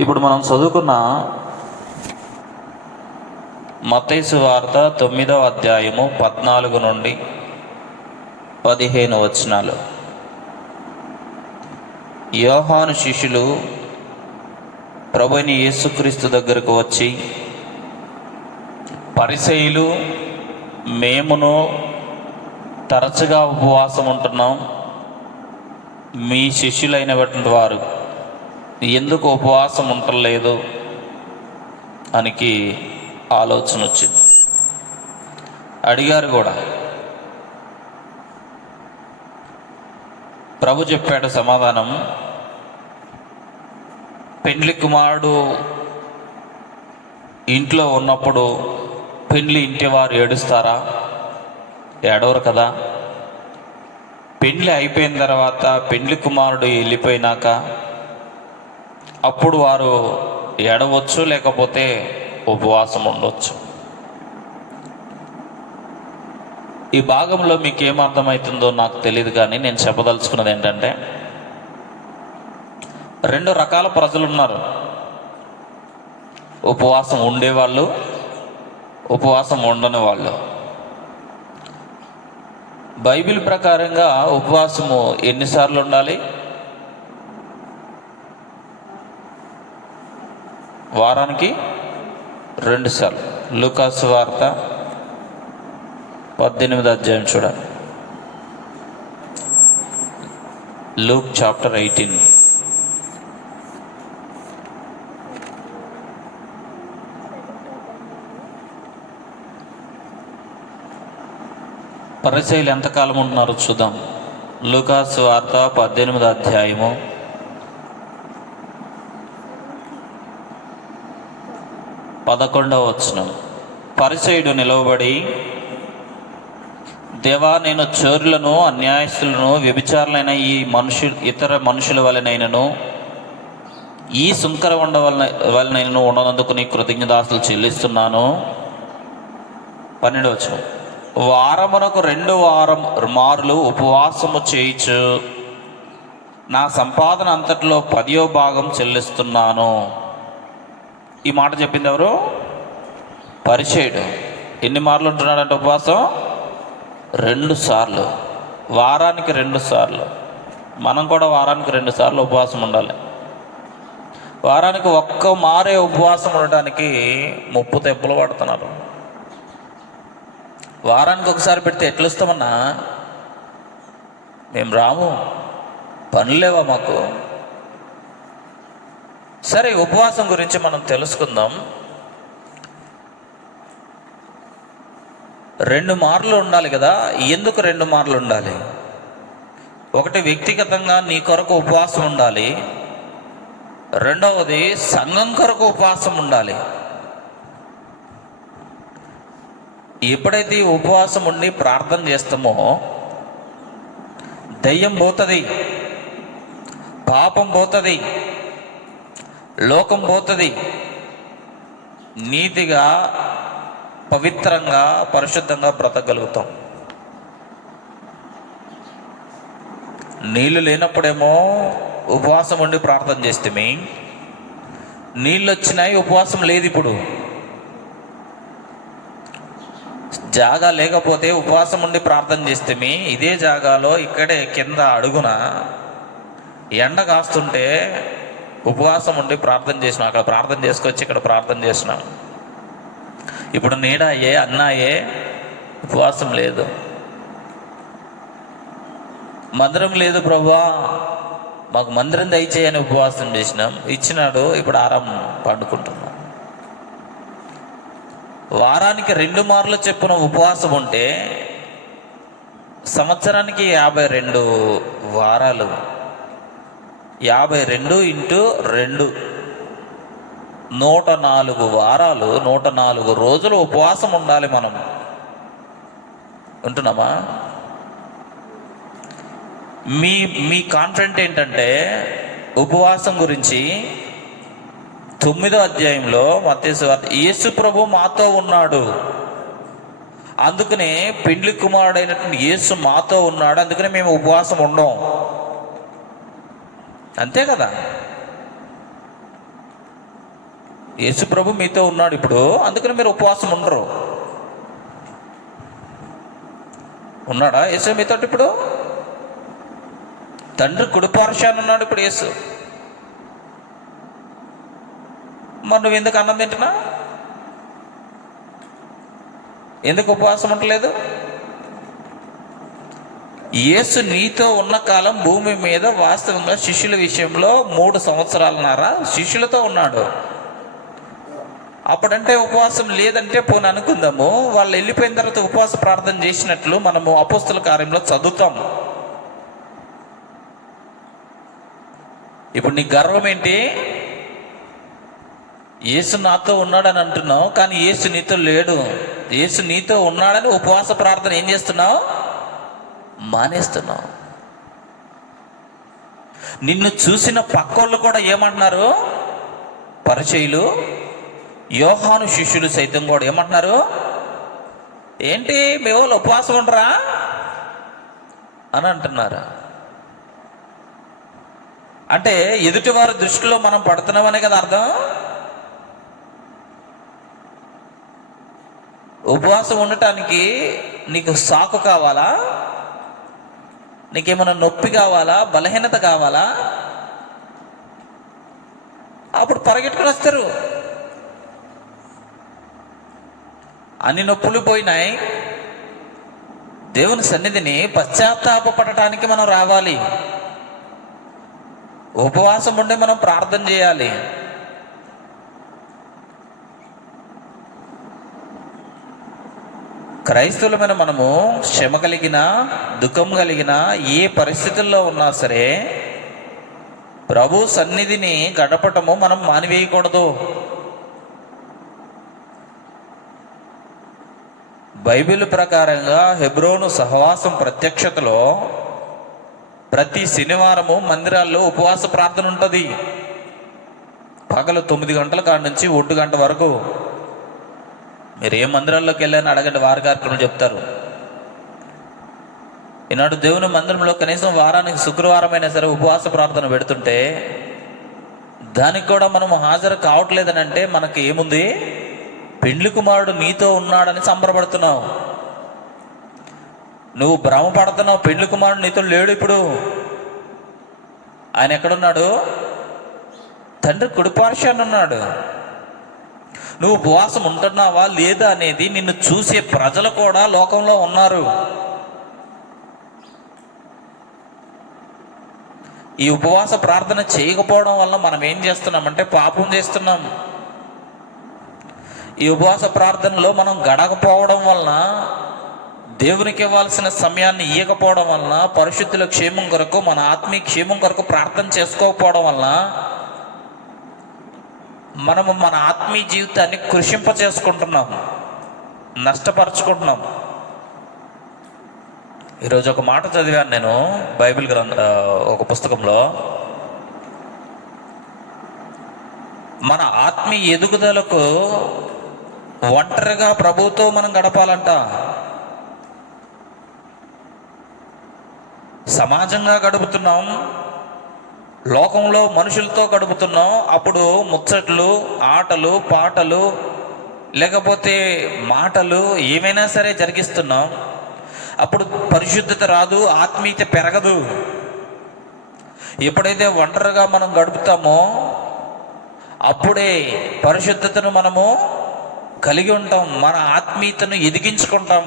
ఇప్పుడు మనం చదువుకున్న మత్తయి సువార్త 9వ అధ్యాయము 14 నుండి 15 వచనాలు. యోహాను శిష్యులు ప్రభువైన యేసుక్రీస్తు దగ్గరకు వచ్చి, పరిసయ్యులు మేమును తరచుగా ఉపవాసం ఉంటున్నాం, మీ శిష్యులైనటువంటి వారు ఎందుకు ఉపవాసం ఉండలేదు అనికి ఆలోచన వచ్చింది. అడిగారు కూడా. ప్రభు చెప్పాడు సమాధానం, పెండ్లి కుమారుడు ఇంట్లో ఉన్నప్పుడు పెండ్లి ఇంటి వారు ఏడుస్తారా? ఏడవరు కదా. పెండ్లి అయిపోయిన తర్వాత పెండ్లి కుమారుడు వెళ్ళిపోయినాక అప్పుడు వారు ఏడవచ్చు, లేకపోతే ఉపవాసం ఉండవచ్చు. ఈ భాగంలో మీకు ఏమర్థమవుతుందో నాకు తెలియదు, కానీ నేను చెప్పదలుచుకున్నది ఏంటంటే, 2 రకాల ప్రజలు ఉన్నారు. ఉపవాసం ఉండేవాళ్ళు, ఉపవాసం ఉండని వాళ్ళు. బైబిల్ ప్రకారంగా ఉపవాసము ఎన్నిసార్లు ఉండాలి? వారానికి 2 సార్లు. లూకాసు వార్త 18వ అధ్యాయం చూడండి. Luke chapter 18. పరిసయ్యులు ఎంతకాలం ఉంటున్నారో చూద్దాం. లూకాసు వార్త 18వ అధ్యాయము 11వ వచనం. పరిసయ్యుడు నిలవబడి, దేవా, నేను చోరులను, అన్యాయస్తులను, వ్యభిచారులైన ఇతర మనుషుల వలనైనను ఈ సుంకర వలనైనను ఉండనందుకు నీ కృతజ్ఞతాస్తులు చెల్లిస్తున్నాను. 12వ వచనం. వారమునకు 2 మార్లు ఉపవాసము చేయించు నా సంపాదన అంతట్లో 10వ భాగం చెల్లిస్తున్నాను. ఈ మాట చెప్పింది ఎవరు? పరిసయ్యుడు. ఎన్ని మార్లు ఉంటున్నాడంటే ఉపవాసం? 2 సార్లు. వారానికి 2 సార్లు. మనం కూడా వారానికి 2 సార్లు ఉపవాసం ఉండాలి. వారానికి ఒక్క మారే ఉపవాసం ఉండటానికి 30 తెప్పలు పడుతున్నారు. వారానికి ఒకసారి పెడితే ఎట్లా వస్తామన్నా? మేము రాము, పనులేవా మాకు? సరే, ఉపవాసం గురించి మనం తెలుసుకుందాం. 2 మార్లు ఉండాలి కదా. ఎందుకు 2 మార్లు ఉండాలి? ఒకటి, వ్యక్తిగతంగా నీ కొరకు ఉపవాసం ఉండాలి. రెండవది, సంఘం కొరకు ఉపవాసం ఉండాలి. ఎప్పుడైతే ఉపవాసం ఉండి ప్రార్థన చేస్తామో దయ్యం పోతుంది, పాపం పోతుంది, లోకం పోతుంది. నీతిగా, పవిత్రంగా, పరిశుద్ధంగా బ్రతకగలుగుతాం. నీళ్ళు లేనప్పుడేమో ఉపవాసం ఉండి ప్రార్థన చేస్తే, నీళ్ళు వచ్చినాయి, ఉపవాసం లేదు. ఇప్పుడు జాగా లేకపోతే ఉపవాసం ఉండి ప్రార్థన చేస్తే, ఇదే జాగాలో ఇక్కడే కింద అడుగున ఎండ కాస్తుంటే ఉపవాసం ఉండి ప్రార్థన చేసినాం. అక్కడ ప్రార్థన చేసుకొచ్చి ఇక్కడ ప్రార్థన చేసినాం. ఇప్పుడు నీడ అయ్యే, అన్నాయే, ఉపవాసం లేదు. మందిరం లేదు ప్రభువా, మాకు మందిరం దయచేయని ఉపవాసం చేసినాం. ఇచ్చినాడు, ఇప్పుడు ఆరాం పండుకుంటున్నాం. వారానికి 2 మార్లు చెప్పున ఉపవాసం ఉంటే సంవత్సరానికి 52 వారాలు. 52 × 2 104 వారాలు, 104 రోజులు ఉపవాసం ఉండాలి. మనం ఉంటున్నామా? మీ కాన్ఫిడెంట్ ఏంటంటే ఉపవాసం గురించి 9వ అధ్యాయంలో మత్తయి సువార్త, యేసు ప్రభు మాతో ఉన్నాడు, అందుకనే పెండ్లి కుమారుడైనటువంటి యేసు మాతో ఉన్నాడు, అందుకనే మేము ఉపవాసం ఉండం. అంతే కదా. యేసు ప్రభు మీతో ఉన్నాడు ఇప్పుడు, అందుకని మీరు ఉపవాసం ఉండరు. ఉన్నాడా యేసు మీతో ఇప్పుడు? తండ్రి కుడిపార్శ్వాన ఉన్నాడు ఇప్పుడు యేసు. మరి నువ్వు ఎందుకు అన్నం తింటున్నా? ఎందుకు ఉపవాసం ఉండలేదు? యేసు నీతో ఉన్న కాలం భూమి మీద వాస్తవంగా శిష్యుల విషయంలో 3 సంవత్సరాలన్నర శిష్యులతో ఉన్నాడు. అప్పుడంటే ఉపవాసం లేదంటే పోనీ అనుకుందాము, వాళ్ళు వెళ్ళిపోయిన తర్వాత ఉపవాస ప్రార్థన చేసినట్లు మనము అపోస్తుల కార్యంలో చదువుతాం. ఇప్పుడు నీ గర్వం ఏంటి? యేసు నాతో ఉన్నాడని అంటున్నావు, కానీ యేసు నీతో లేడు. యేసు నీతో ఉన్నాడని ఉపవాస ప్రార్థన ఏం చేస్తున్నావు? మానేస్తున్నావు. నిన్ను చూసిన పక్కోళ్ళు కూడా ఏమంటున్నారు? పరిచయులు, యోహాను శిష్యులు సైతం కూడా ఏమంటున్నారు? ఏంటి మీ వాళ్ళు ఉపవాసం ఉండరా అని అంటున్నారు. అంటే ఎదుటివారి దృష్టిలో మనం పడుతున్నామనే కదా అర్థం. ఉపవాసం ఉండటానికి నీకు సాకు కావాలా? నీకేమైనా నొప్పి కావాలా? బలహీనత కావాలా? అప్పుడు పరిగెట్టుకుని వస్తారు. అన్ని నొప్పులు పోయినాయి. దేవుని సన్నిధిని పశ్చాత్తాపపడటానికి మనం రావాలి. ఉపవాసం ఉండి మనం ప్రార్థన చేయాలి. క్రైస్తవులమైన మనము శ్రమ కలిగిన, దుఃఖం కలిగిన, ఏ పరిస్థితుల్లో ఉన్నా సరే ప్రభు సన్నిధిని గడపటము మనం మానివేయకూడదు. బైబిల్ ప్రకారంగా హెబ్రోను సహవాసం ప్రత్యక్షతలో ప్రతి శనివారము మందిరాల్లో ఉపవాస ప్రార్థన ఉంటుంది. పగలు 9 గంటల కాడి నుంచి 1 గంట వరకు. మీరు ఏ మందిరాల్లోకి వెళ్ళని అడగండి, వారి కార్యక్రమం చెప్తారు. ఈనాడు దేవుని మందిరంలో కనీసం వారానికి శుక్రవారం అయినా సరే ఉపవాస ప్రార్థన పెడుతుంటే దానికి కూడా మనం హాజరు కావట్లేదని అంటే మనకి ఏముంది? పెండ్లి కుమారుడు నీతో ఉన్నాడని సంబరపడుతున్నావు. నువ్వు భ్రమపడుతున్నావు, పెండ్లి కుమారుడు నీతో లేడు. ఇప్పుడు ఆయన ఎక్కడున్నాడు? తండ్రి కుడిపార్శ్వాన ఉన్నాడు. నువ్వు ఉపవాసం ఉంటున్నావా లేదా అనేది నిన్ను చూసే ప్రజలు కూడా లోకంలో ఉన్నారు. ఈ ఉపవాస ప్రార్థన చేయకపోవడం వల్ల మనం ఏం చేస్తున్నామంటే పాపం చేస్తున్నాం. ఈ ఉపవాస ప్రార్థనలో మనం గడకపోవడం వలన, దేవునికి ఇవ్వాల్సిన సమయాన్ని ఇవ్వకపోవడం వలన, పరిశుద్ధుల క్షేమం కొరకు, మన ఆత్మీయ క్షేమం కొరకు ప్రార్థన చేసుకోకపోవడం వలన మనము మన ఆత్మీయ జీవితాన్ని కృషింప చేసుకుంటున్నాం, నష్టపరుచుకుంటున్నాం. ఈరోజు ఒక మాట చదివాను నేను బైబిల్ ఒక పుస్తకంలో. మన ఆత్మీయ ఎదుగుదలకు ఒంటరిగా ప్రభువుతో మనం గడపాలంట. సమాజంగా గడుపుతున్నాం, లోకంలో మనుషులతో గడుపుతున్నాం. అప్పుడు ముచ్చట్లు, ఆటలు, పాటలు, లేకపోతే మాటలు ఏమైనా సరే జరిగిస్తున్నాం. అప్పుడు పరిశుద్ధత రాదు, ఆత్మీయత పెరగదు. ఎప్పుడైతే ఒంటరిగా మనం గడుపుతామో అప్పుడే పరిశుద్ధతను మనము కలిగి ఉంటాం, మన ఆత్మీయతను ఎదిగించుకుంటాం.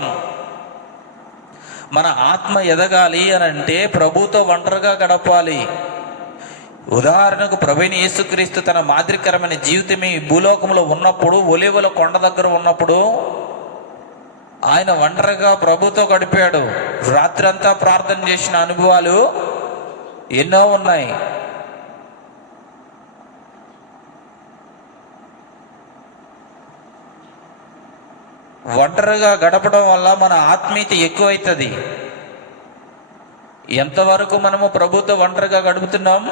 మన ఆత్మ ఎదగాలి అని అంటే ప్రభువుతో ఒంటరిగా గడపాలి. ఉదాహరణకు ప్రభువైన యేసుక్రీస్తు తన మాదిరికరమైన జీవితమే భూలోకంలో ఉన్నప్పుడు, ఒలీవల కొండ దగ్గర ఉన్నప్పుడు ఆయన ఒంటరిగా ప్రభుతో గడిపాడు. రాత్రి అంతా ప్రార్థన చేసిన అనుభవాలు ఎన్నో ఉన్నాయి. ఒంటరిగా గడపడం వల్ల మన ఆత్మీయత ఎక్కువైతుంది. ఎంతవరకు మనము ప్రభుతో ఒంటరిగా గడుపుతున్నాం?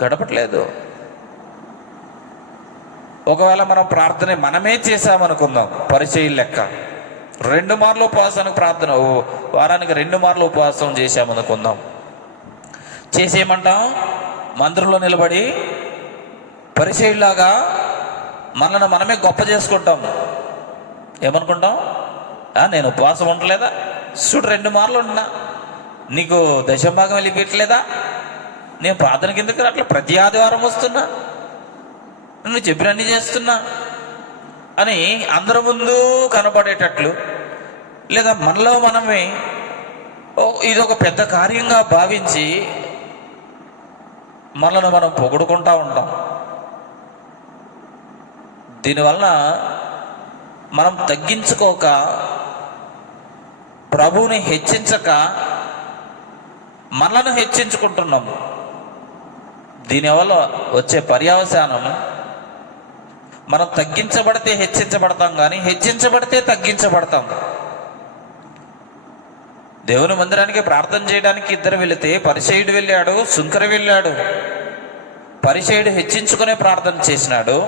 గడపట్లేదు. ఒకవేళ మనం ప్రార్థన మనమే చేసామనుకుందాం, పరిచయం లెక్క 2 మార్లు ఉపవాసానికి ప్రార్థన, వారానికి 2 మార్లు ఉపవాసం చేసామనుకుందాం. చేసేయమంటాం మందిరంలో నిలబడి పరిచయులాగా మనల్ని మనమే గొప్ప చేసుకుంటాం. ఏమనుకుంటాం? నేను ఉపవాసం ఉండలేదా, చూడు 2 మార్లు ఉంటున్నా, నీకు దశంభాగం వెళ్ళిపెట్టలేదా, నేను ప్రార్థన కిందకి అట్లా ప్రతి ఆదివారం వస్తున్నా, నువ్వు చెప్పినన్ని చేస్తున్నా అని అందరి ముందు కనపడేటట్లు, లేదా మనలో మనమే ఇది ఒక పెద్ద కార్యంగా భావించి మనల్ని మనం పొగుడుకుంటూ ఉంటాం. దీనివలన మనం తగ్గించుకోక, ప్రభువుని హెచ్చించక మనలను హెచ్చించుకుంటున్నాము. దీనివల్ల వచ్చే పర్యవసానం, మనం తగ్గించబడితే హెచ్చించబడతాం, కానీ హెచ్చించబడితే తగ్గించబడతాం. దేవుని మందిరానికి ప్రార్థన చేయడానికి 2 వెళితే పరిసయ్యుడు వెళ్ళాడు, సుంకరి వెళ్ళాడు. పరిసయ్యుడు హెచ్చించుకునే ప్రార్థన చేసినాడు.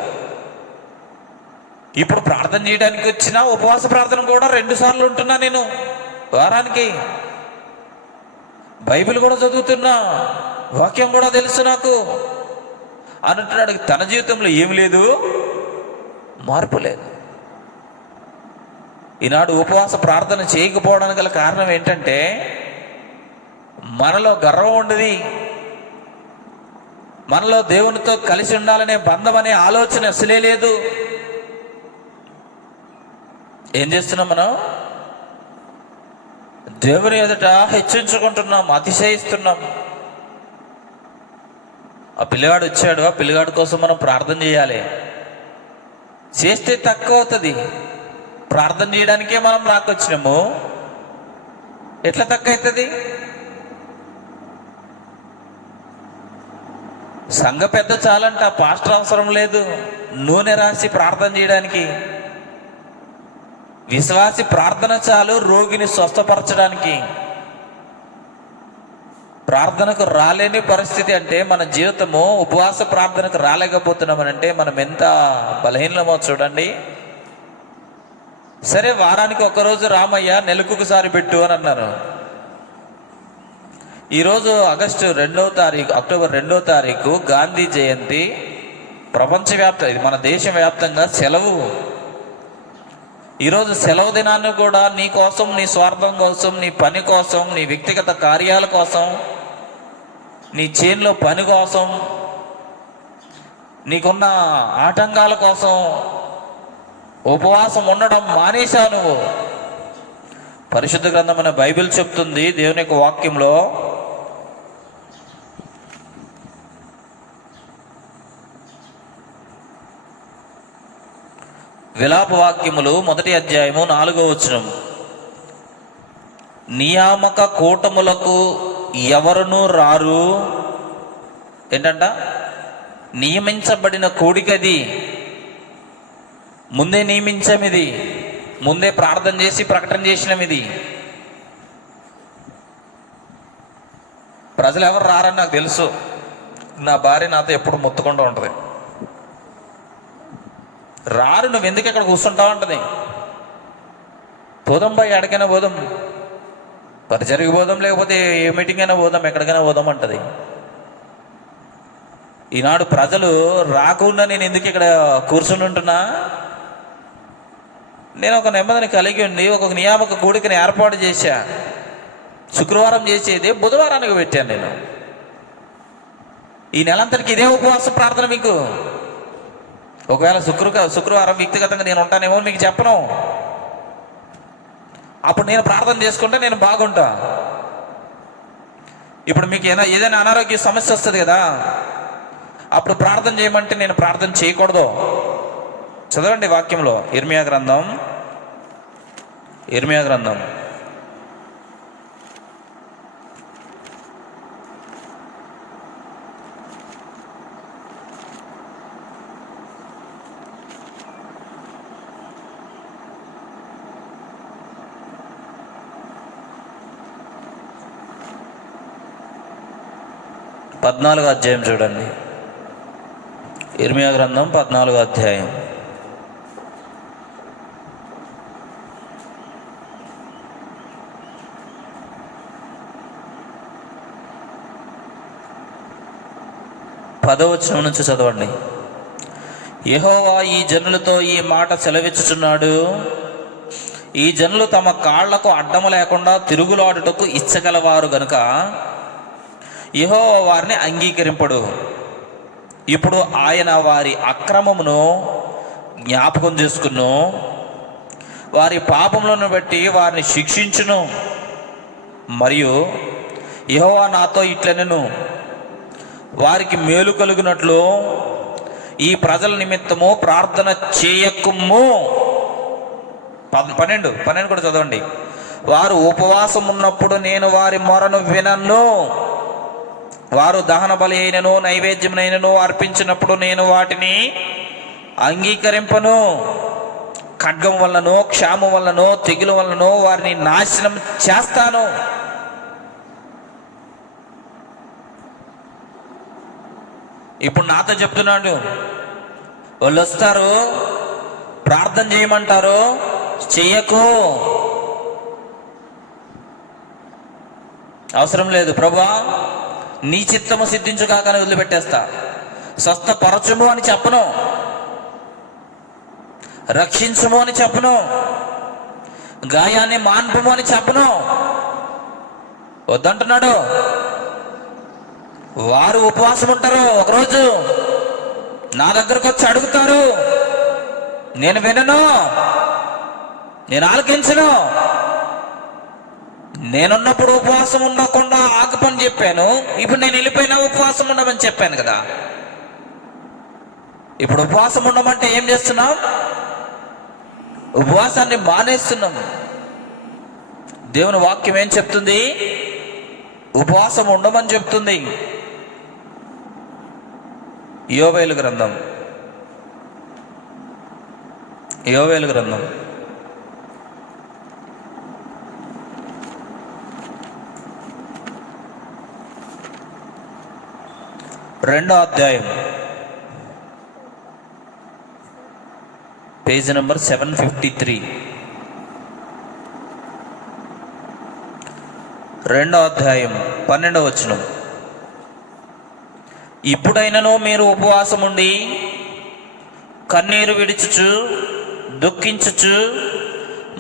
ఇప్పుడు ప్రార్థన చేయడానికి వచ్చిన ఉపవాస ప్రార్థన కూడా 2 సార్లు ఉంటున్నా నేను వారానికి. బైబిల్ కూడా చదువుతున్నా, వాక్యం కూడా తెలుసు నాకు అంటున్నాడు. తన జీవితంలో ఏమి లేదు, మార్పు లేదు. ఈనాడు ఉపవాస ప్రార్థన చేయకపోవడానికి గల కారణం ఏంటంటే, మనలో గర్వం ఉండదు, మనలో దేవునితో కలిసి ఉండాలనే బంధం అనే ఆలోచన అసలే లేదు. ఏం చేస్తున్నాం? మనం దేవుని ఎదుట హెచ్చించుకుంటున్నాం, అతిశయిస్తున్నాం. ఆ పిల్లగాడు వచ్చాడు, ఆ పిల్లగాడి కోసం మనం ప్రార్థన చేయాలి. చేస్తే తక్కువ అవుతుంది. ప్రార్థన చేయడానికే మనం రాకొచ్చినాము, ఎట్లా తక్కువ అవుతుంది? సంఘ పెద్ద చాలంట, పాస్టర్ అవసరం లేదు. నూనె రాసి ప్రార్థన చేయడానికి విశ్వాసి ప్రార్థన చాలు రోగిని స్వస్థపరచడానికి. ప్రార్థనకు రాలేని పరిస్థితి అంటే మన జీవితము, ఉపవాస ప్రార్థనకు రాలేకపోతున్నామనంటే మనం ఎంత బలహీనమో చూడండి. సరే, వారానికి 1 రోజు రామయ్య, నెలకు ఒకసారి పెట్టు అని అన్నారు. ఈరోజు అక్టోబర్ 2వ తారీఖు గాంధీ జయంతి. ఇది మన దేశవ్యాప్తంగా సెలవు. ఈరోజు సెలవు దినాన్ని కూడా నీ కోసం, నీ స్వార్థం కోసం, నీ పని కోసం, నీ వ్యక్తిగత కార్యాల కోసం, నీ చేనులో పని కోసం, నీకున్న ఆటంకాల కోసం ఉపవాసం ఉండడం మానేశావు నువ్వు. పరిశుద్ధ గ్రంథమైన బైబిల్ చెప్తుంది, దేవుని యొక్క వాక్యంలో, విలాప వాక్యములు 1వ అధ్యాయము 4వ వచనం, నియామక కూటములకు ఎవరునూ రారు. ఏంటంట? నియమించబడిన కూడికది, ముందే నియమించాం, ఇది ముందే ప్రార్థన చేసి ప్రకటన చేసినాం. ఇది ప్రజలు ఎవరు రారని నాకు తెలుసు. నా భార్య నాతో ఎప్పుడు మొత్తుకుంటూ ఉంటుంది, రారు, నువ్వు ఎందుకు ఇక్కడ కూర్చుంటావు అంటది. పోదాం బాయ్, ఎక్కడికైనా పోదాం, పరిచర్కి పోదాం, లేకపోతే ఏ మీటింగ్ అయినా పోదాం, ఎక్కడికైనా పోదాం అంటది. ఈనాడు ప్రజలు రాకుండా నేను ఎందుకు ఇక్కడ కూర్చుని ఉంటున్నా? నేను ఒక నెమ్మదిని కలిగి ఉండి ఒక నియామక కూడికని ఏర్పాటు చేశా. శుక్రవారం చేసేది బుధవారానికి పెట్టాను నేను. ఈ నెలంతటికి ఇదే ఉపవాస ప్రార్థన మీకు. ఒకవేళ శుక్రవారం వ్యక్తిగతంగా నేను ఉంటానేమో మీకు చెప్పను. అప్పుడు నేను ప్రార్థన చేసుకుంటే నేను బాగుంటా. ఇప్పుడు మీకు ఏదైనా అనారోగ్య సమస్య వస్తుంది కదా, అప్పుడు ప్రార్థన చేయమంటే నేను ప్రార్థన చేయకూడదు. చదవండి వాక్యంలో, ఇర్మియా గ్రంథం 14వ అధ్యాయం చూడండి. ఇర్మియా గ్రంథం 14వ అధ్యాయం. పదవ వచనం నుంచి చదవండి. యెహోవా ఈ జనులతో ఈ మాట సెలవిచ్చుచున్నాడు, ఈ జనులు తమ కాళ్లకు అడ్డము లేకుండా తిరుగులాడుటకు ఇచ్చగలవారు గనుక యెహోవా వారిని అంగీకరింపడు. ఇప్పుడు ఆయన వారి అక్రమమును జ్ఞాపకం చేసుకును, వారి పాపములను బట్టి వారిని శిక్షించును. మరియు యెహోవా నాతో ఇట్లనెను, వారికి మేలు కలుగునట్లు ఈ ప్రజల నిమిత్తము ప్రార్థన చేయకుము. 12 కూడా చదవండి. వారు ఉపవాసం ఉన్నప్పుడు నేను వారి మొరను వినను. వారు దహన బలి అయినను నైవేద్యమునైనను అర్పించినప్పుడు నేను వాటిని అంగీకరింపను. ఖడ్గం వలనో క్షామం వలనో తెగులు వలనో వారిని నాశనం చేస్తాను. ఇప్పుడు నాతో చెప్తున్నాడు, వాళ్ళు వస్తారు, ప్రార్థన చేయమంటారు, చెయ్యకు, అవసరం లేదు ప్రభువా, నీ చిత్తము సిద్ధించుగాకని వదిలిపెట్టేస్తా. స్వస్థపరచుము అని చెప్పను, రక్షించుము అని చెప్పను, గాయాన్ని మాన్పుము అని చెప్పను. వద్దంటున్నాడు. వారు ఉపవాసం ఉంటారు, ఒకరోజు నా దగ్గరకు వచ్చి అడుగుతారు, నేను వినను, నేను ఆలకించను. నేనున్నప్పుడు ఉపవాసం ఉండకుండా ఆగపని చెప్పాను, ఇప్పుడు నేను వెళ్ళిపోయినా ఉపవాసం ఉండమని చెప్పాను కదా. ఇప్పుడు ఉపవాసం ఉండమంటే ఏం చేస్తున్నాం? ఉపవాసాన్ని మానేస్తున్నాం. దేవుని వాక్యం ఏం చెప్తుంది? ఉపవాసం ఉండమని చెప్తుంది. యోవేలు గ్రంథం 2వ అధ్యాయం పేజ్ నెంబర్ 753. 2వ అధ్యాయం 12వ వచనం. ఇప్పుడైనను మీరు ఉపవాసం ఉండి కన్నీరు విడుచుచు దుఃఖించుచు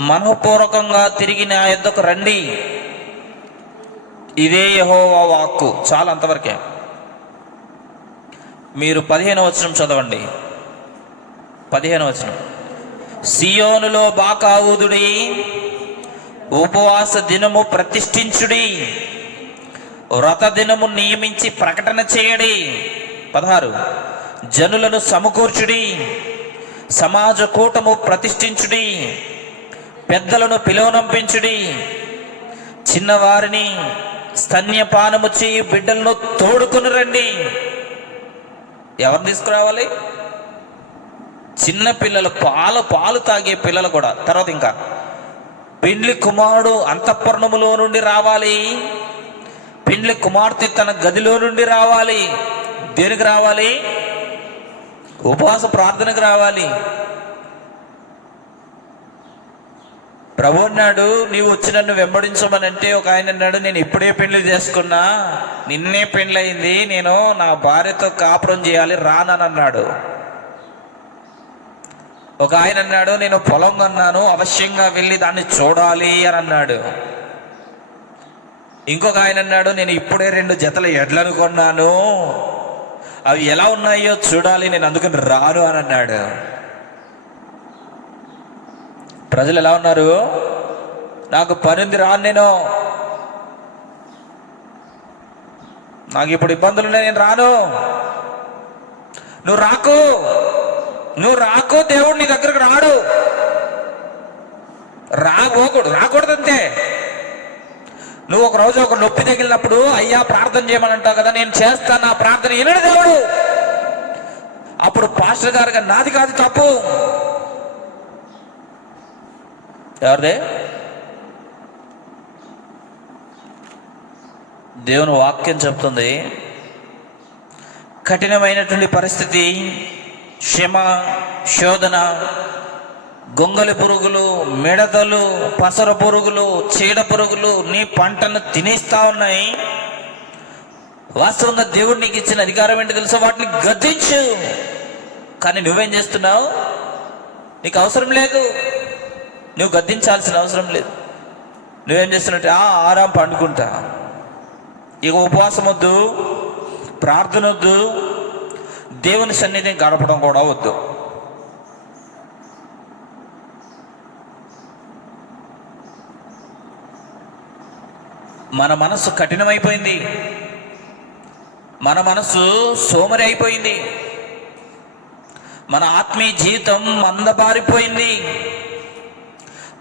మనఃపూర్వకంగా తిరిగి నా యొద్దకు రండి. ఇదే యెహోవా వాక్కు. చాలా, అంతవరకే. మీరు 15వ వచనం చదవండి. 15వ వచనం. సియోనులో బాకా ఊదుడి, ఉపవాస దినము ప్రతిష్ఠించుడి, వ్రత దినము నియమించి ప్రకటన చేయడి. 16. జనులను సమకూర్చుడి, సమాజ కూటము ప్రతిష్ఠించుడి, పెద్దలను పిలువనంపించుడి, చిన్నవారిని స్తన్యపానము చేయి బిడ్డలను తోడుకుని రండి. ఎవరు తీసుకురావాలి? చిన్న పిల్లలు, పాలు తాగే పిల్లలు కూడా. తర్వాత ఇంకా పెండ్లి కుమారుడు అంతఃపురములో నుండి రావాలి, పెండ్లి కుమార్తె తన గదిలో నుండి రావాలి. దేనికి రావాలి? ఉపవాస ప్రార్థనకు రావాలి. ప్రభు అన్నాడు, నీవు వచ్చి నన్ను వెంబడించమని అంటే, ఒక ఆయన అన్నాడు, నేను ఇప్పుడే పెళ్లి చేసుకున్నా, నిన్నే పెళ్లి అయింది, నేను నా భార్యతో కాపురం చేయాలి, రానన్నాడు. ఒక ఆయన అన్నాడు, నేను పొలం కొన్నాను, అవశ్యంగా వెళ్ళి దాన్ని చూడాలి అని అన్నాడు. ఇంకొక ఆయన అన్నాడు, నేను ఇప్పుడే 2 జతల ఎడ్లను కొన్నాను, అవి ఎలా ఉన్నాయో చూడాలి, నేను అందుకని రాను అని అన్నాడు. ప్రజలు ఎలా ఉన్నారు? నాకు పని ఉంది, రాను, నాకు ఇప్పుడు ఇబ్బందులు ఉన్నాయి, నేను రాను. నువ్వు రాకు, దేవుడు నీ దగ్గరకు రాడు. రాకూడదంతే. నువ్వు ఒక రోజు ఒక నొప్పి తగిలినప్పుడు అయ్యా ప్రార్థన చేయమని అంటావు కదా, నేను చేస్తాను, నా ప్రార్థన వినడు దేవుడు. అప్పుడు పాస్టర్ గారుగా నాది కాదు తప్పు. ఎవరిదే? దేవుని వాక్యం చెప్తుంది, కఠినమైనటువంటి పరిస్థితి, శ్రమ, శోధన, గొంగలి పురుగులు, మిడతలు, పసర పురుగులు, చీడ పురుగులు నీ పంటను తినేస్తా ఉన్నాయి. వాస్తవంగా దేవుడు నీకు ఇచ్చిన అధికారం ఏంటి తెలుసా? వాటిని గద్దించు. కానీ నువ్వేం చేస్తున్నావు? నీకు అవసరం లేదు, నువ్వు గద్దించాల్సిన అవసరం లేదు. నువ్వేం చేస్తున్నట్టు ఆరాం పండుకుంటా. ఇక ఉపవాసం వద్దు, ప్రార్థన వద్దు, దేవుని సన్నిధిని గడపడం కూడా వద్దు. మన మనసు కఠినమైపోయింది, మన మనసు సోమరి అయిపోయింది, మన ఆత్మీయ జీవితం మందబారిపోయింది,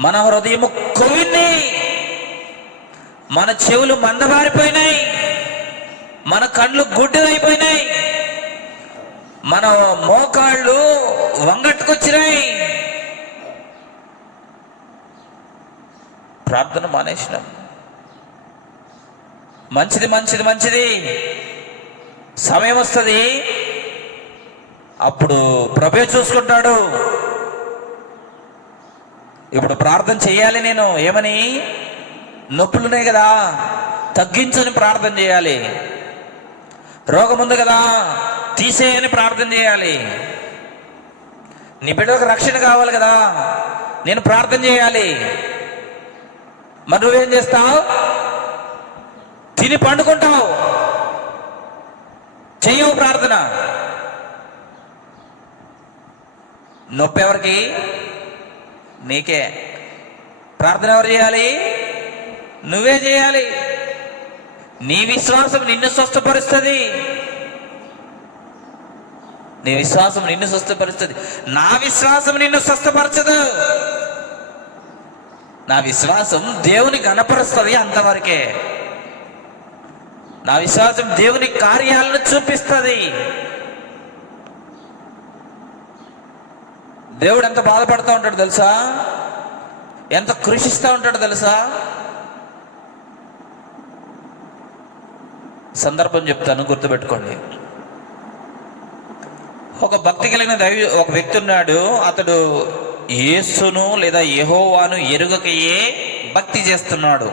మన హృదయం కొవ్వింది, మన చెవులు మందబారిపోయినాయి, మన కళ్ళు గుడ్డలైపోయినాయి, మన మోకాళ్ళు వంగట్టుకొచ్చినాయి. ప్రార్థన మానేసినాం. మంచిది మంచిది మంచిది, సమయం వస్తుంది, అప్పుడు ప్రభే చూసుకుంటాడు. ఇప్పుడు ప్రార్థన చేయాలి. నేను ఏమని? నొప్పులున్నాయి కదా, తగ్గించని ప్రార్థన చేయాలి. రోగం ఉంది కదా, తీసేయని ప్రార్థన చేయాలి. నీ బిడ్డకు రక్షణ కావాలి కదా, నేను ప్రార్థన చేయాలి. మరి నువ్వేం చేస్తావు? తిని పండుకుంటావు, చెయ్యవు ప్రార్థన. నొప్పి ఎవరికి? నీకే. ప్రార్థన ఎవరు చేయాలి? నువ్వే చేయాలి. నీ విశ్వాసం నిన్ను స్వస్థపరుస్తుంది, నీ విశ్వాసం నిన్ను స్వస్థపరుస్తుంది. నా విశ్వాసం నిన్ను స్వస్థపరచదు. నా విశ్వాసం దేవుని గణపరుస్తుంది, అంతవరకే. నా విశ్వాసం దేవుని కార్యాలను చూపిస్తుంది. దేవుడు ఎంత బాధపడుతూ ఉంటాడు తెలుసా? ఎంత కృషిస్తూ ఉంటాడు తెలుసా? సందర్భం చెప్తాను, గుర్తుపెట్టుకోండి. ఒక భక్తి కలిగిన ఒక వ్యక్తి ఉన్నాడు. అతడు యేసును లేదా యెహోవాను ఎరుగకయే భక్తి చేస్తున్నాడు.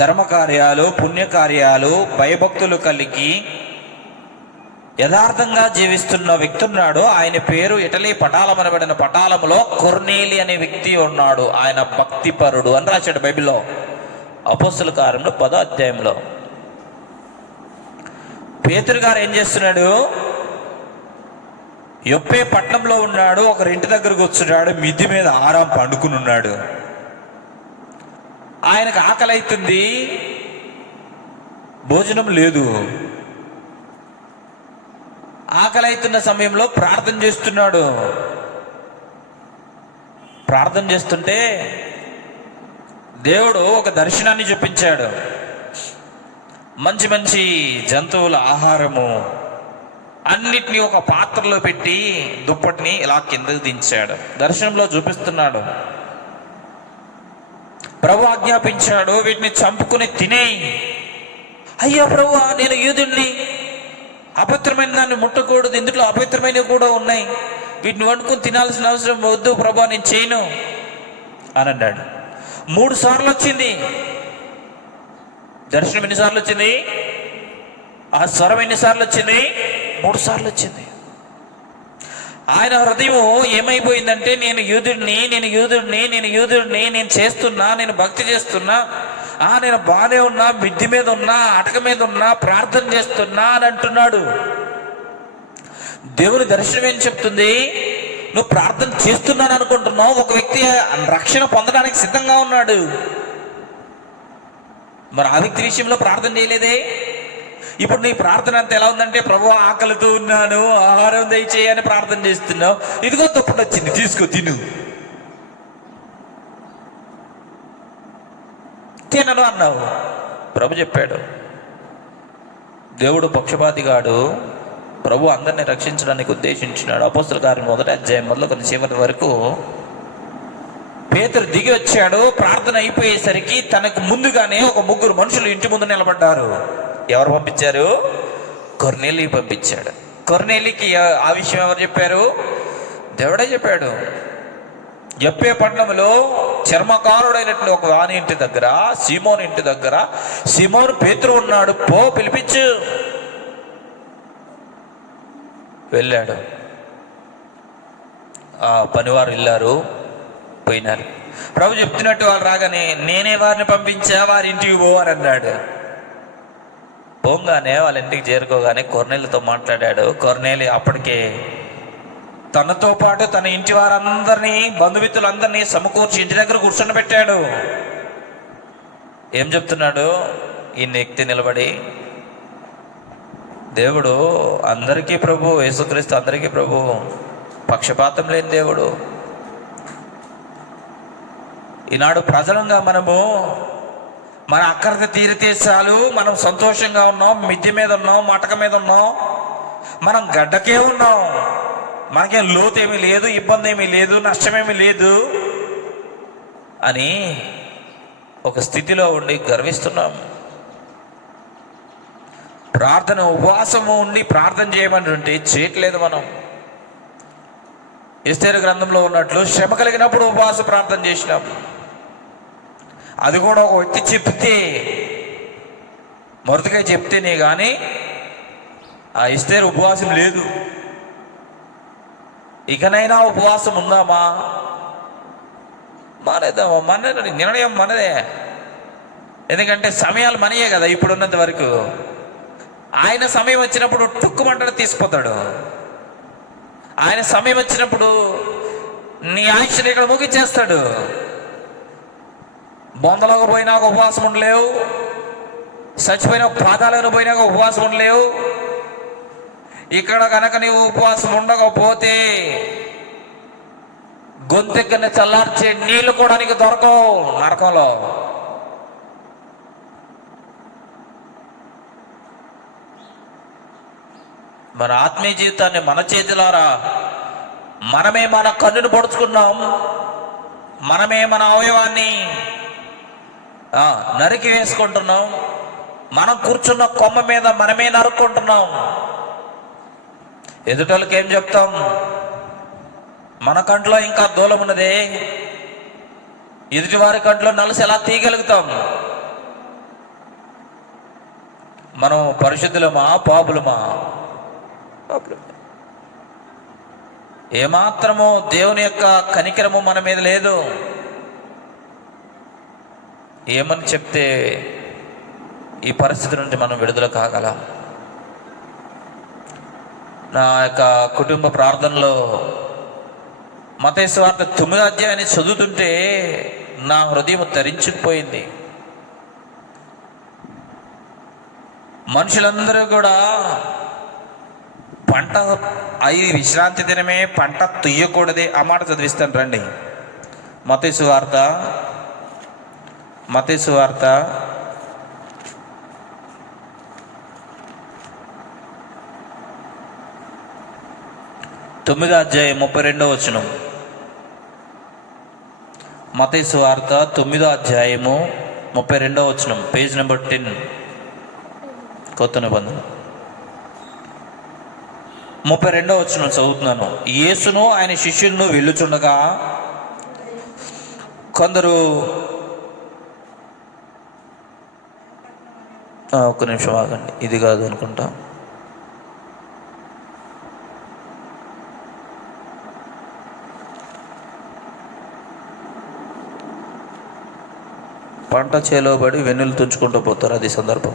ధర్మకార్యాలు, పుణ్యకార్యాలు, భయభక్తులు కలిగి యథార్థంగా జీవిస్తున్న వ్యక్తి ఉన్నాడు. ఆయన పేరు ఇటలీ పటాలం అనబడిన పటాలంలో కొర్నేలి అనే వ్యక్తి ఉన్నాడు. ఆయన భక్తిపరుడు అని రాశాడు బైబిల్లో, అపోస్తల కార్యంలో 10వ అధ్యాయంలో. పేతురు గారు ఏం చేస్తున్నాడు? యొప్పే పట్టణంలో ఉన్నాడు. ఒకరింటి దగ్గరకు వచ్చున్నాడు, మిద్ది మీద ఆరాం పండుకుని ఉన్నాడు. ఆయనకు ఆకలి అవుతుంది, భోజనం లేదు. ఆకలి అవుతున్న సమయంలో ప్రార్థన చేస్తున్నాడు. ప్రార్థన చేస్తుంటే దేవుడు ఒక దర్శనాన్ని చూపించాడు. మంచి మంచి జంతువుల ఆహారము అన్నిటినీ ఒక పాత్రలో పెట్టి దుప్పటిని ఇలా కిందకు దించాడు. దర్శనంలో చూపిస్తున్నాడు. ప్రభు ఆజ్ఞాపించాడు, వీటిని చంపుకుని తినేయి. అయ్యో ప్రభు, నేను యూదుడిని, అపవిత్రమైన దాన్ని ముట్టకూడదు, ఇందులో అపవిత్రమైనవి కూడా ఉన్నాయి, వీటిని వండుకొని తినాల్సిన అవసరం వద్దు ప్రభు, నేను చేయను అని అన్నాడు. 3 సార్లు వచ్చింది దర్శనం. ఎన్నిసార్లు వచ్చింది? ఆ స్వరం ఎన్నిసార్లు వచ్చింది? 3 సార్లు వచ్చింది. ఆయన హృదయం ఏమైపోయిందంటే, నేను యూదుడిని, నేను యూదుడిని, నేను యూదుడిని, నేను చేస్తున్నా, నేను భక్తి చేస్తున్నా, నేను బాగానే ఉన్నా, మిద్ది మీద ఉన్నా, అటక మీద ఉన్నా, ప్రార్థన చేస్తున్నా అని అంటున్నాడు. దేవుని దర్శనం ఏం చెప్తుంది? నువ్వు ప్రార్థన చేస్తున్నాను అనుకుంటున్నావు. ఒక వ్యక్తి రక్షణ పొందడానికి సిద్ధంగా ఉన్నాడు, మరి ఆ వ్యక్తి విషయంలో ప్రార్థన చేయలేదే. ఇప్పుడు నీ ప్రార్థన అంతా ఎలా ఉందంటే, ప్రభు ఆకలితో ఉన్నాను, ఆహారం దయచేయని ప్రార్థన చేస్తున్నావు. ఇదిగో దుప్పటి వచ్చింది, తీసుకో, తిను, తినను అన్నావు. ప్రభు చెప్పాడు, దేవుడు పక్షపాతిగాడు, ప్రభు అందరినీ రక్షించడానికి ఉద్దేశించినాడు. అపోస్తల కార్యం 1వ అధ్యాయం మొదలుకొని చివరి వరకు పేతురు దిగి వచ్చాడు. ప్రార్థన అయిపోయేసరికి తనకు ముందుగానే ఒక 3 మనుషులు ఇంటి ముందు నిలబడ్డారు. ఎవరు పంపించారు? కొర్నేలి పంపించాడు. కొర్నేలికి ఆ విషయం ఎవరు చెప్పారు? దేవుడే చెప్పాడు. యొప్పే పట్టణంలో చర్మకారుడైనట్లు ఒక వాని ఇంటి దగ్గర, సీమోను ఇంటి దగ్గర, సీమోను పేతురు ఉన్నాడు, పో పిలిపించు. వెళ్ళాడు. ఆ పనివారు వెళ్ళారు, పోయినారు. ప్రభు చెప్తున్నట్టు వాళ్ళు రాగానే నేనే వారిని పంపించా, వారి ఇంటికి పోవారు అన్నాడు. పోగానే వాళ్ళ ఇంటికి చేరుకోగానే కొర్నేలితో మాట్లాడాడు. కొర్నేలి అప్పటికే తనతో పాటు తన ఇంటి వారందరినీ, బంధుమిత్రులందరినీ సమకూర్చి ఇంటి దగ్గర కూర్చొని పెట్టాడు. ఏం చెప్తున్నాడు? ఈ వ్యక్తి నిలబడి, దేవుడు అందరికీ ప్రభు, యేసుక్రీస్తు అందరికీ ప్రభు, పక్షపాతం లేని దేవుడు. ఈనాడు ప్రజలంగా మనము మన అక్కర్త తీరితే చాలు, మనం సంతోషంగా ఉన్నాం, మిద్దె మీద ఉన్నాం, మటక మీద ఉన్నాం, మనం గడ్డకే ఉన్నాం, మనకేం లోతు ఏమీ లేదు, ఇబ్బంది ఏమీ లేదు, నష్టమేమీ లేదు అని ఒక స్థితిలో ఉండి గర్విస్తున్నాం. ప్రార్థన, ఉపవాసము ఉండి ప్రార్థన చేయమని ఉంటే చేయట్లేదు. మనం ఎస్తేరు గ్రంథంలో ఉన్నట్లు శ్రమ కలిగినప్పుడు ఉపవాస ప్రార్థన చేసినాం. అది కూడా ఒక వ్యక్తి చెప్తే, మొదటిగా చెప్తేనే కానీ ఆ ఎస్తేరు ఉపవాసం లేదు. ఇకనైనా ఉపవాసం ఉందామా? మానేద్దామా? నిర్ణయం మనదే. ఎందుకంటే సమయాలు మనయే కదా ఇప్పుడున్నంత వరకు. ఆయన సమయం వచ్చినప్పుడు టుక్కుమంటలు తీసుకుపోతాడు. ఆయన సమయం వచ్చినప్పుడు నీ ఆయుష్ని ఇక్కడ ముగించేస్తాడు. బొందలోకి పోయినాక ఉపవాసం ఉండలేవు, చచ్చిపోయిన పాదాలను పోయినాక ఉపవాసం ఉండలేవు. ఇక్కడ కనుక నీవు ఉపవాసం ఉండకపోతే గొంతెక్కని చల్లార్చే నీళ్లు కూడా నీకు దొరకవు నరకంలో. మన ఆత్మీయ జీవితాన్ని మన చేతులారా మనమే మన కన్నును పొడుచుకున్నాం, మనమే మన అవయవాన్ని నరికి వేసుకుంటున్నాం, మనం కూర్చున్న కొమ్మ మీద మనమే నరుక్కుంటున్నాం. ఎదుటోళ్ళకి ఏం చెప్తాం? మన కంట్లో ఇంకా దూలం ఉన్నదే, ఎదుటి వారి కంట్లో నలుసు ఎలా తీయగలుగుతాం? మనం పరిశుద్ధులమా, పాపులమా? ఏమాత్రము దేవుని యొక్క కనికరము మన మీద లేదు. ఏమని చెప్తే ఈ పరిస్థితి నుండి మనం విడుదల కాగలం? నా యొక్క కుటుంబ ప్రార్థనలో మత్తయి సువార్త 9వ అధ్యాయాన్ని చదువుతుంటే నా హృదయం తరించుకుపోయింది. మనుషులందరూ కూడా పంట అయి విశ్రాంతి దినమే, పంట తుయ్యకూడదే. ఆ మాట చదివిస్తాను రండి. మత్తయి సువార్త 9వ అధ్యాయం 32వ వచనం. మత్తయి సువార్త 9వ అధ్యాయము 32వ వచనం, పేజ్ నెంబర్ 10, కొత్త నిబంధన. 32వ వచనం చదువుతున్నాను. యేసును ఆయన శిష్యులను వెళ్ళుచుండగా కొందరు, ఒక్క నిమిషం ఆగండి, ఇది కాదు అనుకుంటా. పంట చేలోబడి వెన్నులు తుంచుకుంటూ పోతారు, అది సందర్భం.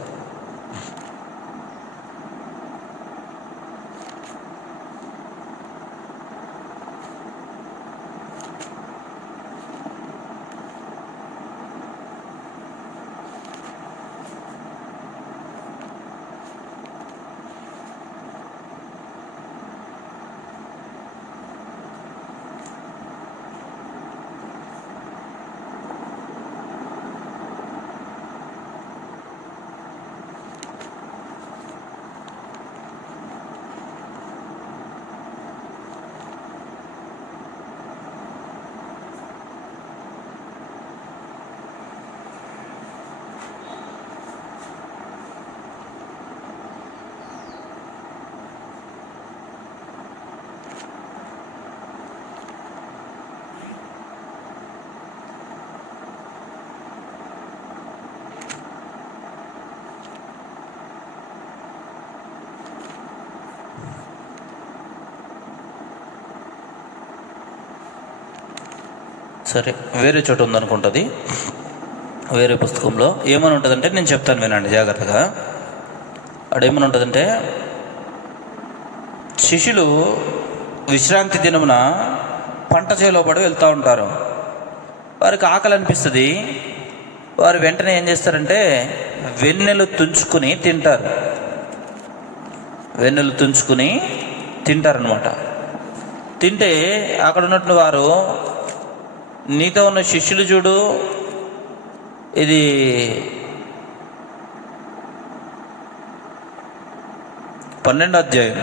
సరే, వేరే చోటు ఉందనుకుంటుంది. వేరే పుస్తకంలో ఏమని ఉంటుందంటే, నేను చెప్తాను వినండి జాగ్రత్తగా. అడేమని ఉంటుందంటే, శిష్యులు విశ్రాంతి దినమున పంట చేలో పడి వెళ్తూ ఉంటారు. వారికి ఆకలి అనిపిస్తుంది. వారు వెంటనే ఏం చేస్తారంటే వెన్నెలు తుంచుకుని తింటారు. వెన్నెలు తుంచుకుని తింటారనమాట. తింటే అక్కడ ఉన్నట్టు వారు, నీతో ఉన్న శిష్యులు చూడు, ఇది పన్నెండో అధ్యాయం,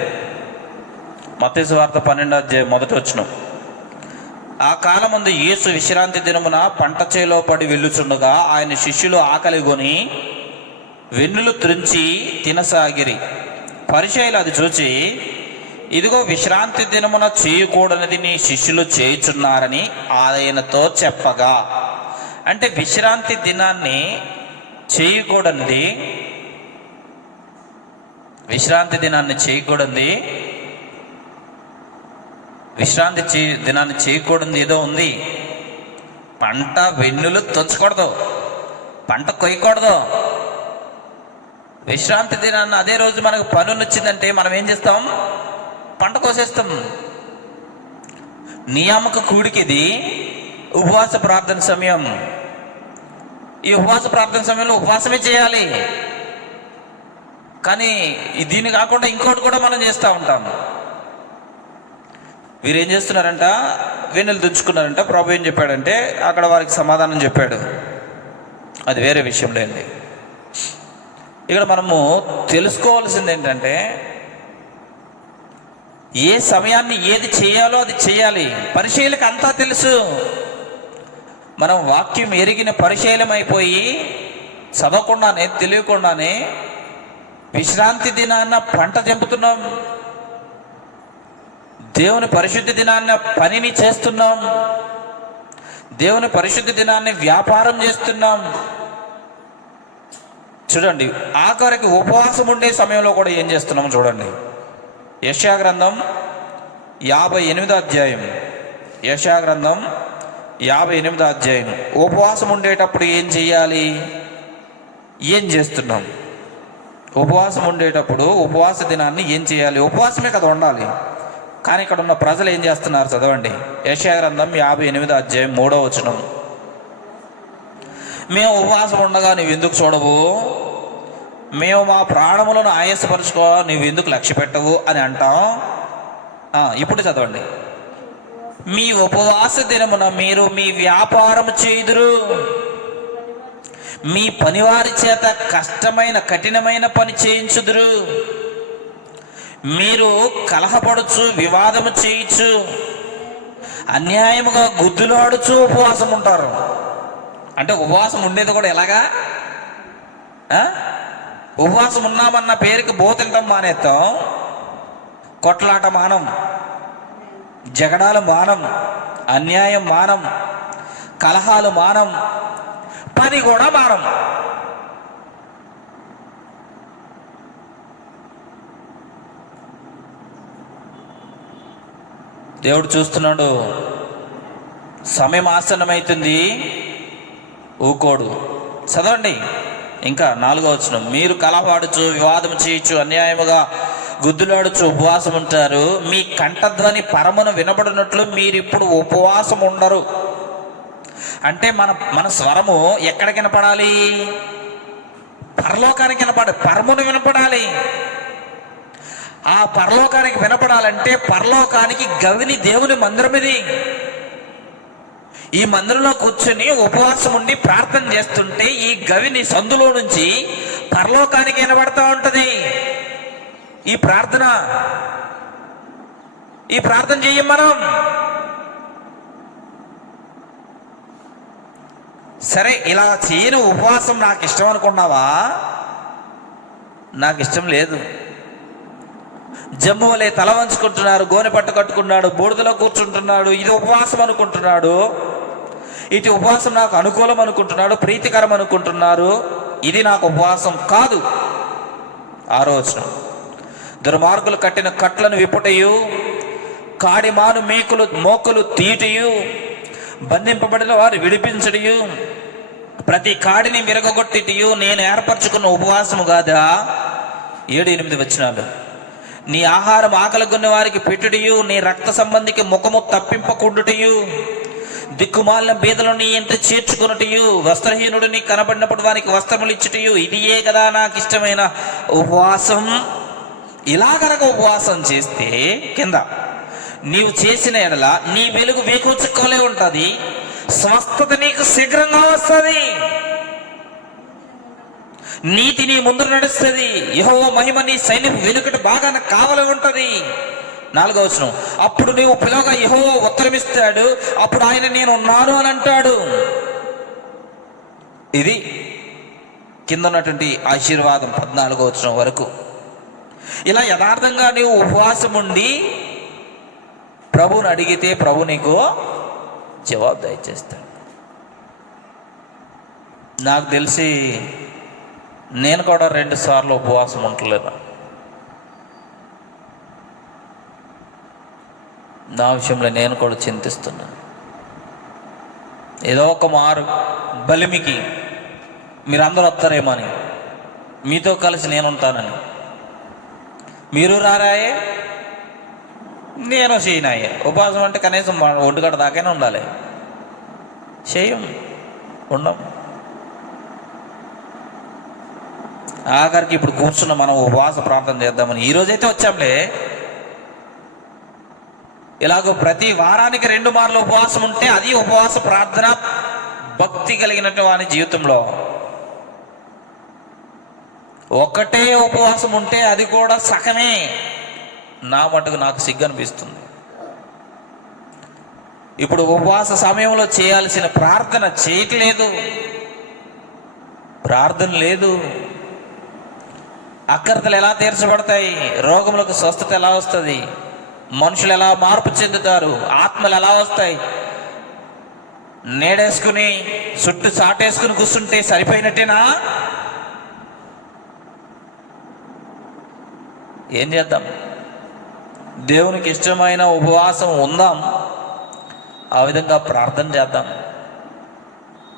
మత్తయి సువార్త 12వ అధ్యాయం 1వ వచనం. ఆ కాలమందు యేసు విశ్రాంతి దినమున పంట చేలో పడి వెళ్ళుచుండగా ఆయన శిష్యులు ఆకలిగొని వెన్నులు త్రుంచి తినసాగిరి. పరిచయులు అది చూచి, ఇదిగో విశ్రాంతి దినమున చేయకూడనిది నీ శిష్యులు చేయుచున్నారని ఆయనతో చెప్పగా. అంటే విశ్రాంతి దినాన్ని చేయకూడనిది, విశ్రాంతి దినాన్ని చేయకూడనిది, విశ్రాంతి దినాన్ని చేయకూడదు ఏదో ఉంది. పంట వెన్నులు తుంచకూడదు, పంట కొయ్యకూడదు. విశ్రాంతి దినాన్ని అదే రోజు మనకు పనులు వచ్చిందంటే మనం ఏం చేస్తాం? పంట కోసేస్తాం. నియామక కూడికి ఇది ఉపవాస ప్రార్థన సమయం. ఈ ఉపవాస ప్రార్థన సమయంలో ఉపవాసమే చేయాలి. కానీ దీన్ని కాకుండా ఇంకోటి కూడా మనం చేస్తూ ఉంటాం. వీరేం చేస్తున్నారంట? వెన్నెలు తుంచుకున్నారంట. ప్రభు ఏం చెప్పాడంటే అక్కడ వారికి సమాధానం చెప్పాడు. అది వేరే విషయం లేండి. ఇక్కడ మనము తెలుసుకోవాల్సింది ఏంటంటే, ఏ సమయాన్ని ఏది చేయాలో అది చేయాలి. పరిచయులకు అంతా తెలుసు. మనం వాక్యం ఎరిగిన పరిచయం అయిపోయి చదవకుండానే తెలియకుండానే విశ్రాంతి దినాన్న పంట తెంపుతున్నాం, దేవుని పరిశుద్ధి దినాన్న పనిని చేస్తున్నాం, దేవుని పరిశుద్ధి దినాన్ని వ్యాపారం చేస్తున్నాం. చూడండి, ఆఖరికి ఉపవాసం ఉండే సమయంలో కూడా ఏం చేస్తున్నాం చూడండి. యెషయా గ్రంథం 58వ అధ్యాయం, యెషయా గ్రంథం 58వ అధ్యాయం. ఉపవాసం ఉండేటప్పుడు ఏం చేయాలి, ఏం చేస్తున్నాం? ఉపవాసం ఉండేటప్పుడు ఉపవాస దినాన్ని ఏం చేయాలి? ఉపవాసమే కదా ఉండాలి. కానీ ఇక్కడ ఉన్న ప్రజలు ఏం చేస్తున్నారు చదవండి. యెషయా గ్రంథం 58వ అధ్యాయం 3వ వచనం. మేము ఉపవాసం ఉండగా నువ్వు ఎందుకు చూడవు, మేము మా ప్రాణములను ఆయాసపరుచుకో నువ్వు ఎందుకు లక్ష్య పెట్టవు అని అంటాం. ఇప్పుడు చదవండి. మీ ఉపవాస దినమున మీరు మీ వ్యాపారం చేయుదురు, మీ పనివారి చేత కష్టమైన కఠినమైన పని చేయించుదురు, మీరు కలహపడుచు వివాదము చేయొచ్చు, అన్యాయముగా గుద్దులాడుచు ఉపవాసం ఉంటారు. అంటే ఉపవాసం ఉండేది కూడా ఎలాగా? ఉపవాసం ఉన్నామన్న పేరుకి తింటాం మానేస్తాం, కొట్లాట మానం, జగడాలు మానం, అన్యాయం మానం, కలహాలు మానం, పని కూడా మానం. దేవుడు చూస్తున్నాడు. సమయం ఆసన్నమవుతుంది, ఊకోడు. చదవండి ఇంకా 4వ వచనం. మీరు కలహపాడుచు వివాదం చేయొచ్చు, అన్యాయముగా గుద్దులాడుచు ఉపవాసం ఉంటారు. మీ కంఠధ్వని పరమును వినబడినట్లు మీరు ఇప్పుడు ఉపవాసం ఉండరు. అంటే మన స్వరము ఎక్కడికి వినపడాలి? పరలోకానికి వినపడాలి, పరమును వినపడాలి. ఆ పరలోకానికి వినపడాలంటే పరలోకానికి గవిని దేవుని మందిరం ఇది. ఈ మందిరంలో కూర్చొని ఉపవాసం ఉండి ప్రార్థన చేస్తుంటే ఈ గవిని సందులో నుంచి పరలోకానికి వినబడతా ఉంటది. ఈ ప్రార్థన చెయ్యం మనం. సరే, ఇలా చేయని ఉపవాసం నాకు ఇష్టం అనుకున్నావా? నాకు ఇష్టం లేదు. జమ్మువలే తల వంచుకుంటున్నారు, గోనె పట్టు కట్టుకున్నాడు, బూడిదలో కూర్చుంటున్నాడు, ఇది ఉపవాసం అనుకుంటున్నాడు. ఇది ఉపవాసం నాకు అనుకూలం అనుకుంటున్నాడు, ప్రీతికరం అనుకుంటున్నారు. ఇది నాకు ఉపవాసం కాదు. 6వ వచనం. దుర్మార్గులు కట్టిన కట్లను విప్పుటయు, కాడిమాను మోకులు తీయటయు, బంధింపబడిన వారు విడిపించడియు, ప్రతి కాడిని విరగొట్టిటియు నేను ఏర్పరచుకున్న ఉపవాసము కాదా. 7-8 వచనాలు. నీ ఆహారం ఆకలిగొన్న వారికి పెట్టుడియు, నీ రక్త సంబంధికి ముఖము తప్పింపకుండుటయు, దిక్కుమాలిన బీదలు నీ ఇంట చేర్చుకున్నటయు, వస్త్రహీనుడు నీ కనబడినప్పుడు వారికి వస్త్రములు ఇచ్చుటయు, ఇదియే కదా నాకు ఇష్టమైన ఉపవాసం. ఇలా కనుక ఉపవాసం చేస్తే కింద నీవు చేసిన ఎడల నీ వెలుగు వేకుచుక్కలే ఉంటుంది, స్వస్థత నీకు శీఘ్రంగా వస్తుంది, నీతి నీ ముందు నడుస్తుంది, యెహోవా మహిమ నీ సైన్యం వెనుకట బాగా కావలి ఉంటుంది. 4వ వచనం. అప్పుడు నీవు పిలవగా యెహోవా ఉత్తరమిస్తాడు, అప్పుడు ఆయన నేను ఉన్నాను అని అంటాడు. ఇది కింద ఉన్నటువంటి ఆశీర్వాదం 14వ వచనం వరకు. ఇలా యథార్థంగా నీవు ఉపవాసం ఉండి ప్రభువుని అడిగితే ప్రభు నీకు జవాబు దయచేస్తాడు. నాకు తెలిసి నేను కూడా 2 సార్లు ఉపవాసం ఉండలేదు. నా విషయంలో నేను కూడా చింతిస్తున్నాను. ఏదో ఒక మారు బలిమికి మీరందరూ వస్తారేమో అని, మీతో కలిసి నేను ఉంటానని. మీరు రారాయే, నేను చేయనాయే. ఉపవాసం అంటే కనీసం 1 గంట దాకైనా ఉండాలి. చేయం, ఉండం. ఆఖరికి ఇప్పుడు కూర్చున్న మనం ఉపవాస ప్రార్థన చేద్దామని ఈరోజైతే వచ్చాంలే. ఇలాగో ప్రతి వారానికి 2 మార్లు ఉపవాసం ఉంటే అది ఉపవాస ప్రార్థన. భక్తి కలిగినట్టు వాని జీవితంలో ఒకటే ఉపవాసం ఉంటే అది కూడా సగమే. నా మటుకు నాకు సిగ్గు అనిపిస్తుంది. ఇప్పుడు ఉపవాస సమయంలో చేయాల్సిన ప్రార్థన చేయట్లేదు, ప్రార్థన లేదు. అక్కర్తలు ఎలా తీర్చబడతాయి, రోగములకు స్వస్థత ఎలా వస్తుంది, మనుషులు ఎలా మార్పు చెందుతారు, ఆత్మలు ఎలా వస్తాయి. నీడేసుకుని చుట్టూ చాటేసుకుని కూర్చుంటే సరిపోయినట్టేనా? ఏం చేద్దాం? దేవునికి ఇష్టమైన ఉపవాసం ఉందాం, ఆ విధంగా ప్రార్థన చేద్దాం.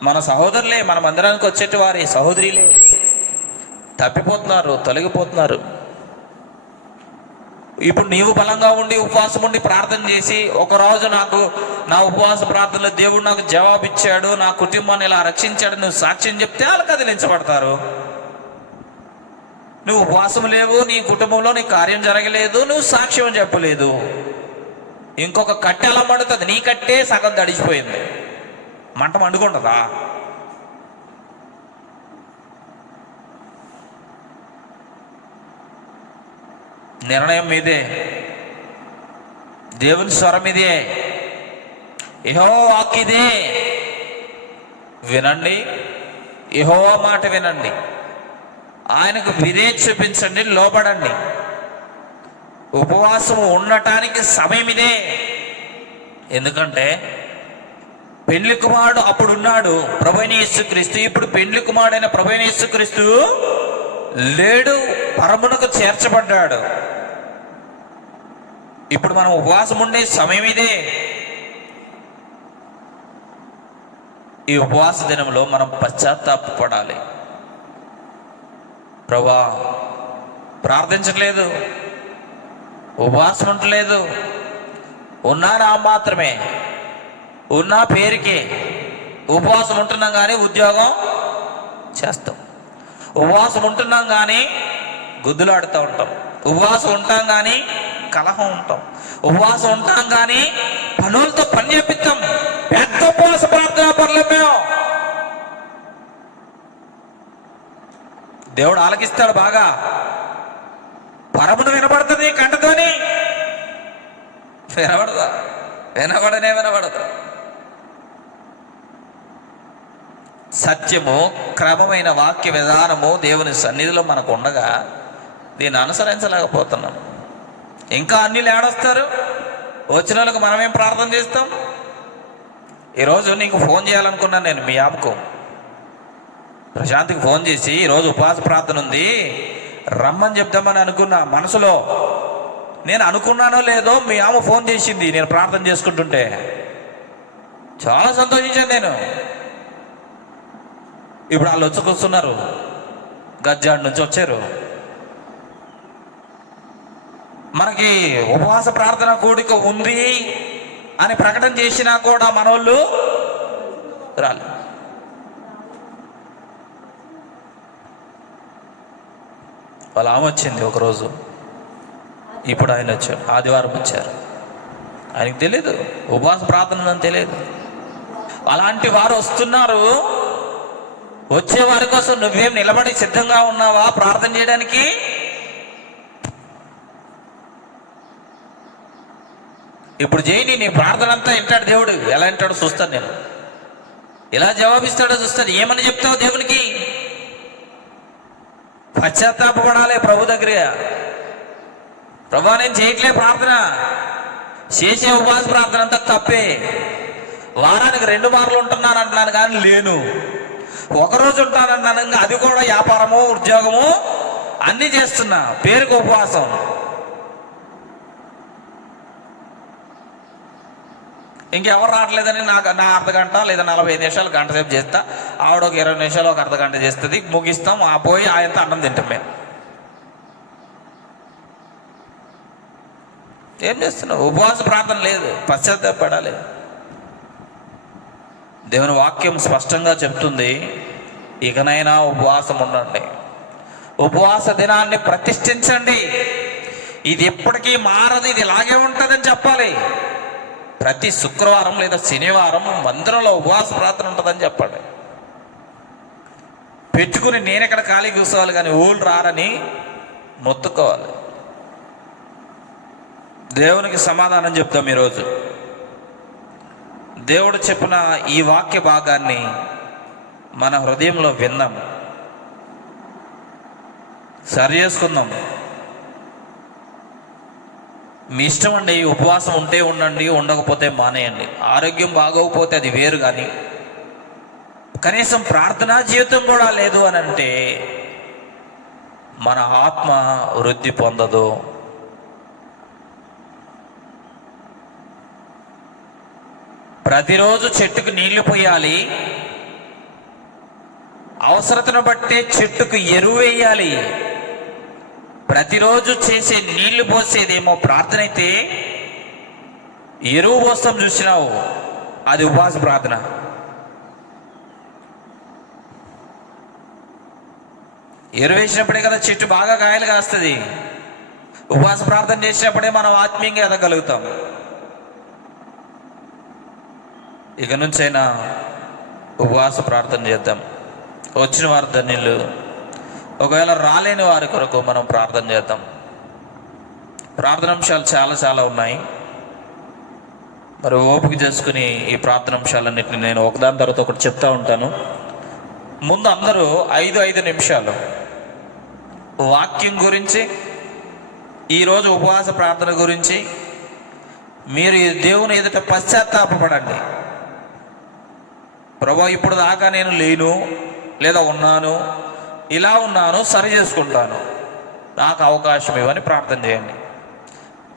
మన సహోదరులే, మన మందిరానికి వచ్చేటి వారి సహోదరులే తప్పిపోతున్నారు, తొలగిపోతున్నారు. ఇప్పుడు నీవు బలంగా ఉండి ఉపవాసం ఉండి ప్రార్థన చేసి, ఒకరోజు నాకు నా ఉపవాస ప్రార్థనలో దేవుడు నాకు జవాబు ఇచ్చాడు, నా కుటుంబాన్ని ఇలా రక్షించాడు, నువ్వు సాక్ష్యం చెప్తే వాళ్ళు కదిలించబడతారు. నువ్వు ఉపవాసం లేవు, నీ కుటుంబంలో నీ కార్యం జరగలేదు, నువ్వు సాక్ష్యం చెప్పలేదు, ఇంకొక కట్టె అలా మండుతుంది, నీ కట్టే సగం తడిచిపోయింది, మంట మండుకుంటుందా? నిర్ణయం మీదే, దేవుని స్వరం ఇదే, యెహోవా వాక్కు ఇదే. వినండి, యెహోవా మాట వినండి, ఆయనకు విధేయత చూపించండి, లోబడండి. ఉపవాసం ఉండటానికి సమయం ఇదే. ఎందుకంటే పెండ్లి కుమారుడు అప్పుడు ఉన్నాడు, ప్రభువైన యేసుక్రీస్తు. ఇప్పుడు పెండ్లి కుమారుడైన ప్రభువైన యేసుక్రీస్తు లేడు, పరమునకు చేర్చబడ్డాడు. ఇప్పుడు మనం ఉపవాసం ఉండే సమయం ఇదే. ఈ ఉపవాస దినంలో మనం పశ్చాత్తాపపడాలి. ప్రభువా, ప్రార్థించట్లేదు, ఉపవాసం ఉండలేదు, ఉన్నా నా మాత్రమే, ఉన్నా పేరుకే. ఉపవాసం ఉంటున్నాం కానీ ఉద్యోగం చేస్తాం, ఉపవాసం ఉంటున్నాం కానీ గుద్దులాడుతూ ఉంటాం, ఉపవాసం ఉంటాం కానీ కలహం ఉంటాం, ఉపవాసం ఉంటాం కానీ పనులతో పని చేపిస్తాం. పెద్ద ఉపవాస ప్రార్థన పనులు మేము. దేవుడు ఆలకిస్తాడు బాగా, పరమును వినబడుతుంది కంటతోని. వినబడదా? వినబడదు. సత్యము, క్రమమైన వాక్య విధానము దేవుని సన్నిధిలో మనకు ఉండగా దీన్ని అనుసరించలేకపోతున్నాం. ఇంకా అన్ని ఏడొస్తారు, వచ్చిన వాళ్ళకి మనమేం ప్రార్థన చేస్తాం? ఈరోజు నీకు ఫోన్ చేయాలనుకున్నాను నేను, మీ యాప్కు ప్రశాంత్కి ఫోన్ చేసి ఈరోజు ఉపవాస ప్రార్థన ఉంది రమ్మని చెప్దామని అనుకున్నా మనసులో. నేను అనుకున్నానో లేదో మీ ఆమె ఫోన్ చేసింది నేను ప్రార్థన చేసుకుంటుంటే. చాలా సంతోషించాను నేను. ఇప్పుడు వాళ్ళు వచ్చి కూర్చున్నారు, గజ్జాడ్ నుంచి వచ్చారు. మనకి ఉపవాస ప్రార్థన కూడిక ఉంది అని ప్రకటన చేసినా కూడా మనోళ్ళు రాలే. వాళ్ళ ఆమె వచ్చింది ఒకరోజు, ఇప్పుడు ఆయన వచ్చాడు, ఆదివారం వచ్చారు. ఆయనకు తెలియదు ఉపవాస ప్రార్థన అని తెలియదు. అలాంటి వారు వస్తున్నారు. వచ్చే వారి కోసం నువ్వేం నిలబడి సిద్ధంగా ఉన్నావా ప్రార్థన చేయడానికి? ఇప్పుడు చేయని నీ ప్రార్థన అంతా వింటాడు దేవుడు. ఎలా వింటాడో చూస్తాను నేను, ఎలా జవాబిస్తాడో చూస్తాను. ఏమని చెప్తావు దేవునికి? పశ్చాత్తాపడాలి ప్రభు దగ్గర. ప్రభా నేను చేయట్లే ప్రార్థన, చేసే ఉపవాస ప్రార్థన అంతా తప్పే. వారానికి 2 మార్లు ఉంటున్నాను అంటున్నాను కానీ లేను. ఒకరోజు ఉంటానన్నాను, అది కూడా వ్యాపారము ఉద్యోగము అన్నీ చేస్తున్నా, పేరుకు ఉపవాసం. ఇంకెవరు రావట్లేదని నా అర్ధగంట లేదా 45 నిమిషాలు, గంట సేపు చేస్తా. ఆవిడ ఒక 20 నిమిషాలు, ఒక అర్ధగంట చేస్తుంది, ముగిస్తాం. ఆ పోయి ఆయనతో అన్నం తింటాం. మేము ఏం చేస్తున్నాం? ఉపవాస ప్రార్థన లేదు, పశ్చాత్తాపడాలి. దేవుని వాక్యం స్పష్టంగా చెప్తుంది, ఇకనైనా ఉపవాసం ఉండండి, ఉపవాస దినాన్ని ప్రతిష్ఠించండి. ఇది ఎప్పటికీ మారదు, ఇది ఇలాగే ఉంటుందని చెప్పాలి. ప్రతి శుక్రవారం లేదా శనివారం మందిరంలో ఉపవాస ప్రార్థన ఉంటుందని చెప్పండి. పెట్టుకుని నేను ఎక్కడ ఖాళీ కూర్చోవాలి కానీ ఊళ్ళు రారని మొత్తుకోవాలి. దేవునికి సమాధానం చెప్తాం. ఈరోజు దేవుడు చెప్పిన ఈ వాక్య భాగాన్ని మన హృదయంలో విందాం, సరి చేసుకుందాం. మీ ఇష్టం అండి, ఉపవాసం ఉంటే ఉండండి, ఉండకపోతే మానేయండి. ఆరోగ్యం బాగోకపోతే అది వేరు, కానీ కనీసం ప్రార్థనా జీవితం కూడా లేదు అని అంటే మన ఆత్మ వృద్ధి పొందదు. ప్రతిరోజు చెట్టుకు నీళ్లు పోయాలి, అవసరతను బట్టే చెట్టుకు ఎరువు వేయాలి. ప్రతిరోజు చేసే నీళ్లు పోసేదేమో ప్రార్థన అయితే, ఎరువు పోస్తాం చూసినావు, అది ఉపవాస ప్రార్థన. ఎరువు వేసినప్పుడే కదా చెట్టు బాగా కాయలు కాస్తుంది. ఉపవాస ప్రార్థన చేసినప్పుడే మనం ఆత్మీయంగా ఎదగలుగుతాం. ఇక నుంచైనా ఉపవాస ప్రార్థన చేద్దాం. వచ్చిన వారు ధన్యులు, ఒకవేళ రాలేని వారి కొరకు మనం ప్రార్థన చేద్దాం. ప్రార్థనాంశాలు చాలా చాలా ఉన్నాయి. మరి ఓపిక చేసుకుని ఈ ప్రార్థనాంశాలన్నింటినీ నేను ఒకదాని తర్వాత ఒకటి చెప్తా ఉంటాను. ముందు అందరూ 5 నిమిషాలు వాక్యం గురించి, ఈరోజు ఉపవాస ప్రార్థన గురించి మీరు దేవుని ఎదుట పశ్చాత్తాపపడండి. ప్రభా ఇప్పుడు దాకా నేను లేను లేదా ఉన్నాను, ఇలా ఉన్నాను, సరి చేసుకుంటాను, నాకు అవకాశం ఇవ్వని ప్రార్థన చేయండి.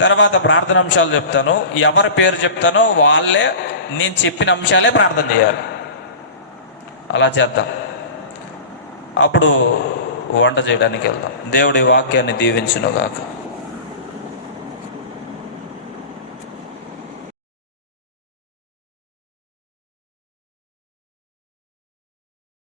తర్వాత ప్రార్థన అంశాలు చెప్తాను. ఎవరి పేరు చెప్తానో వాళ్ళే నేను చెప్పిన అంశాలే ప్రార్థన చేయాలి. అలా చేద్దాం. అప్పుడు వంట చేయడానికి వెళ్దాం. దేవుడి వాక్యాన్ని దీవించును గాక.